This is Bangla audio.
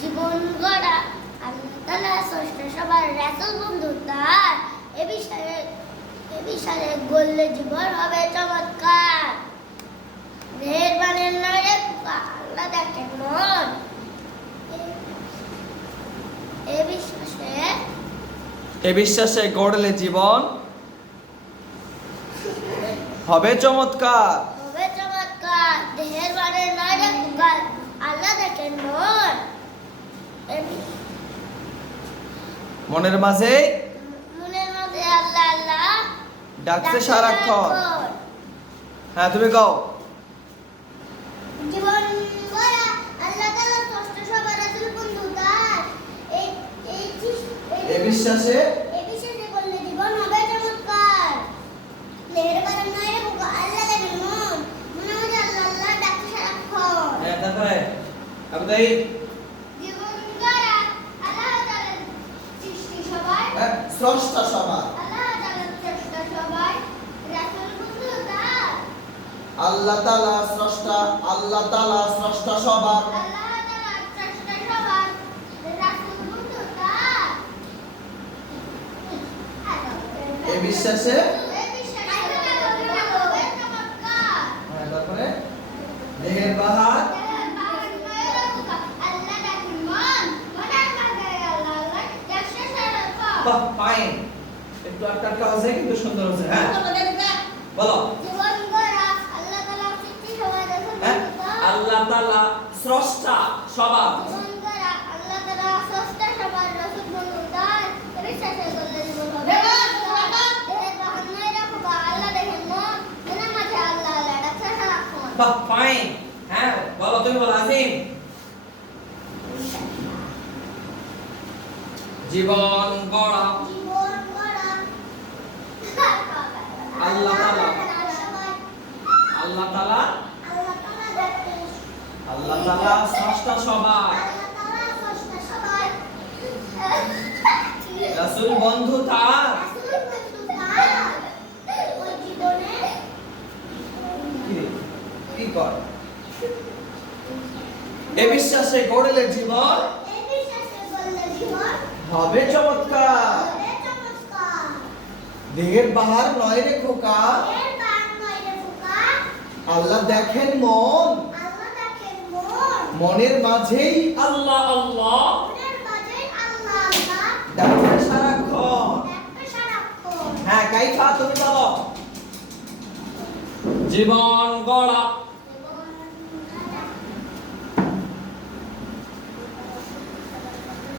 জীবন গড়া আল্লাহ তাআলা স্রষ্টা সবার রাসূল বন্ধু তার এ বিষয়ে গড়লে জীবন হবে চমৎকার। দেহের বানের নয় পোকা আল্লাহ দেখেন মন, এ বিশ্বাসে গড়লে জীবন হবে চমৎকার। দেহের বানের নয় পোকা আল্লাহ দেখেন মন, মনের মাঝে আল্লাহ আল্লাহ ডাকছে সারাক্ষণ। হ্যাঁ, তুমি গাও। জীবন গড়া আল্লাহ তাআলা স্রষ্টা সবার রাসূল বন্ধু তার এ বিশ্বাসে বললে জীবন হবে চমৎকার। দেহের বানের নয় পোকা আল্লাহ দেখেন মন, মনে মনে আল্লাহ আল্লাহ ডাকছে সারাক্ষণ। হ্যাঁ, তারপরে আবদাই জীবন গড়া আল্লাহ তাআলা সৃষ্টি সবার স্রষ্টা সবার। আল্লাহ তাআলা স্রষ্টা, আল্লাহ তাআলা স্রষ্টা সবার। এ বিশ্বাসে তারপরে দেহের বাহার ফাইন, একটু আটকা হচ্ছে কিন্তু সুন্দর হচ্ছে। হ্যাঁ, বলো। আল্লাহ তাআলা স্রষ্টা সবার। ফাইন। হ্যাঁ, বলো, তুমি বলো। আজিম। জীবন গড়া আল্লাহ তাআলা স্রষ্টা সবার, রাসূল বন্ধু তার। কি কর? এ বিশ্বাসে গড়লে জীবন হবে চমৎকার। দেহের বাহার নয় রে খোকা, আল্লাহ দেখেন মন, মনের মাঝেই আল্লাহ আল্লাহ ডাকছে সারাক্ষণ। হ্যাঁ, কাইফা, তুমি বলো। জীবন গড়া